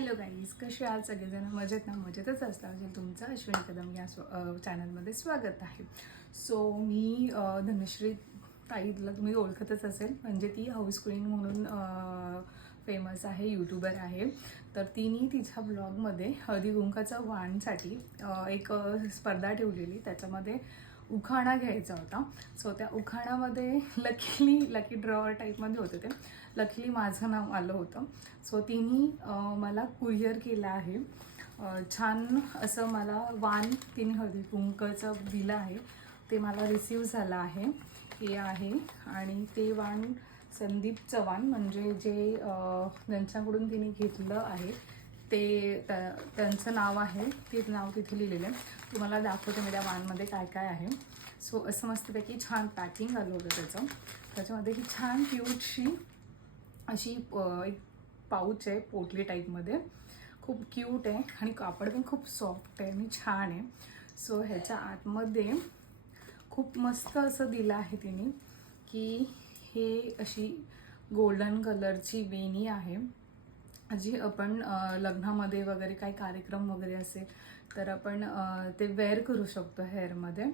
Hello guys, कसे आहात सगळेजण? मजेत ना? मजेतच असला असेल. तुमचं अश्विनी कदम या चॅनलमध्ये स्वागत आहे. सो मी धनश्री ताईला तुम्ही ओळखतच असेल, म्हणजे ती हाऊस क्वीन म्हणून फेमस आहे, यूट्यूबर आहे. तर तिने तिच्या ब्लॉगमध्ये हळदी कुंकाचा वाणसाठी एक स्पर्धा ठेवलेली. त्याच्यामध्ये उखाणा घ्यायचा होता. सो त्या उखाणामध्ये लकी ड्रॉवर टाईपमध्ये होते ते. लकीली माझं नाव आलं होतं. सो तिने मला कुरिअर केलं आहे. छान असं मला वाण तिने हळदी कुंकाचं दिलं आहे. ते मला रिसीव झालं आहे. हे आहे आणि ते वाण संदीप चव्हाण म्हणजे जे ज्यांच्याकडून तिने घेतलं आहे ते त्यांचं नाव आहे. ते नाव तिथे लिहिलेलं आहे. तुम्हाला दाखवते मी त्या वाणमध्ये काय काय आहे. सो असं मस्तपैकी छान पॅकिंग आलं होतं त्याचं. त्याच्यामध्ये ही छान क्यूटशी अशी एक पाऊच आहे, पोटली टाईपमध्ये. खूप क्यूट आहे आणि कापड पण खूप सॉफ्ट आहे आणि छान आहे. सो ह्याच्या आतमध्ये खूप मस्त असं दिलं आहे तिने की हे अशी गोल्डन कलरची वेणी आहे, जी आपण लग्नामध्ये वगैरे काही कार्यक्रम वगैरे असेल तर आपण ते वेअर करू शकतो हेअरमध्ये.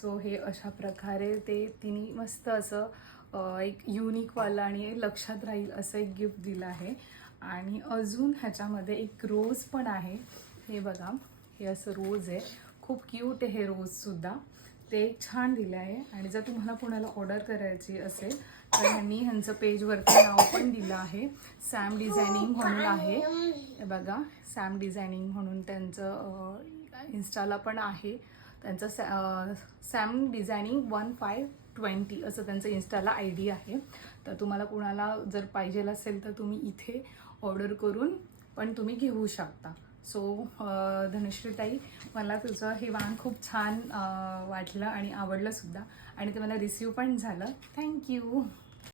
सो हे अशा प्रकारे ते तिने मस्त असं एक युनिकवाला आणि लक्षात राहील असं एक गिफ्ट दिलं आहे. आणि अजून ह्याच्यामध्ये एक रोज पण आहे. हे बघा, हे असं रोज आहे. खूप क्यूट आहे हे रोजसुद्धा. ते छान दिलं आहे. आणि जर तुम्हाला कोणाला ऑर्डर करायची असेल तर ह्यांचं पेजवरती नाव पण दिलं आहे. सॅम डिझायनिंग म्हणून आहे. हे बघा, सॅम डिझायनिंग म्हणून त्यांचं इन्स्टाला पण आहे. त्यांचं सॅम डिझायनिंग 1520 असं त्यांचं इन्स्टाला ID आहे. तर तुम्हाला कोणाला जर पाहिजे असेल तर तुम्ही इथे ऑर्डर करून पण तुम्ही घेऊ शकता. सो धनश्रीताई, मला तुझं हे वाण खूप छान वाटलं आणि आवडलं सुद्धा, आणि ते मला रिसीव पण झालं. थँक्यू.